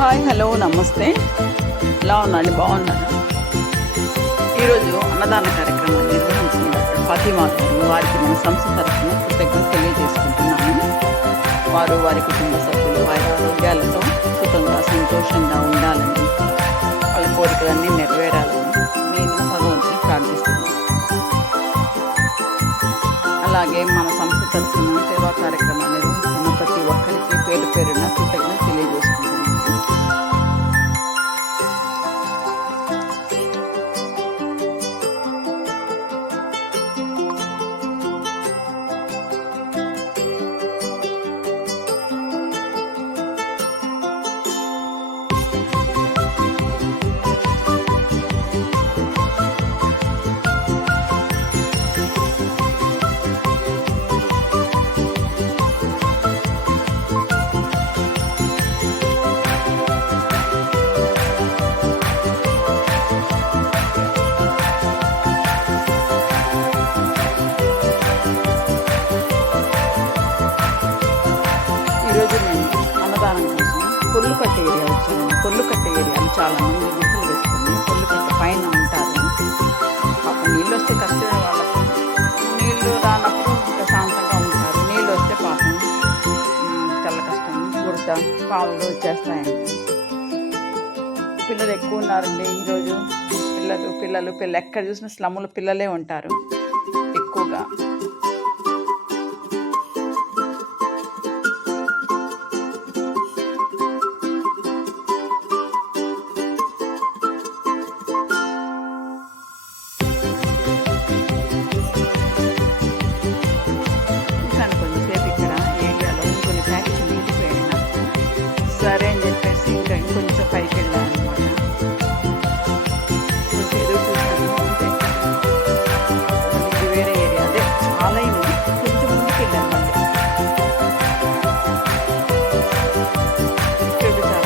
Hi, hello, నమస్తే. ఎలా ఉన్నాను? బాగున్నాను. ఈరోజు అన్నదాన కార్యక్రమాన్ని నిర్వహించిన డాక్టర్ ఫాతిమా గారు వారికి మన సంస్థ తరఫున కృతజ్ఞతలు తెలియజేసుకుంటున్నాను. వారు వారి కుటుంబ సభ్యులు వారి ఆరోగ్యాలతో సుఖంగా సంతోషంగా ఉండాలని, వాళ్ళ కోరికలన్నీ నెరవేరాలని నేను భగవంతుని ప్రార్థిస్తున్నాను. అలాగే మన సంస్థ తరఫున సేవా కార్యక్రమాన్ని నిర్వహిస్తున్న ప్రతి ఒక్కరికి పేరు పేరున కృతజ్ఞతలు తెలియజేసుకుంటున్నాను. ఈరోజు నేను అన్నదానం కోసం కొల్లుకట్ట ఏరియా వచ్చాను. కొల్లుకట్ట ఏరియాలో చాలామంది గుర్తులు వేసుకుని కొల్లుకట్ట పైన ఉంటారు. పాపం నీళ్ళు వస్తే కష్టమే, వాళ్ళకు నీళ్ళు రానప్పుడు ప్రశాంతంగా ఉంటారు. నీళ్ళు వస్తే పాపం చాలా కష్టం, బురద పాములు వచ్చేస్తాయంట. పిల్లలు ఎక్కువ ఉన్నారండి ఈరోజు. పిల్లలు ఎక్కడ చూసినా స్లమ్ములు పిల్లలే ఉంటారు ఎక్కువగా. సరే అని చెప్పేసి ఇంకా ఇంకొంచెం పైకి వెళ్ళాను అనమాట. కొంచెం ఎదురు చూసాను అంతే. ఇది వేరే ఏరియా, అదే చాలా అయింది. కొంచెం ముందుకు వెళ్ళాను మళ్ళీ. ఇక్కడ చాలా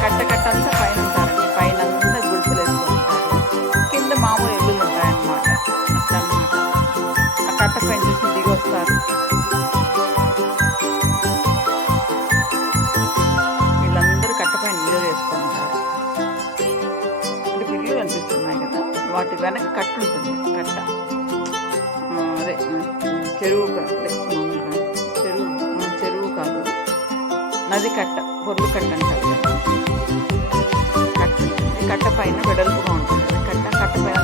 పైన కట్ట అంతా పైన ఉంటారండి. పైన అంతా గుడిసెలు వేసుకుంటారు. కింద మామూలు ఇల్లులు ఉంటాయన్నమాట. అట్లా అనమాట. ఆ కట్ట పైన చూసి దిగి వస్తారు. వాటి వెనక కట్ట ఉంటుంది. కట్ట అదే చెరువు మామూలుగా చెరువు కాదు, నది కట్ట, పొర్లు కట్ట అంటారు కదా. కట్ట ఉంటుంది. కట్ట పైన వెడల్పుగా ఉంటుంది. కట్ట పైన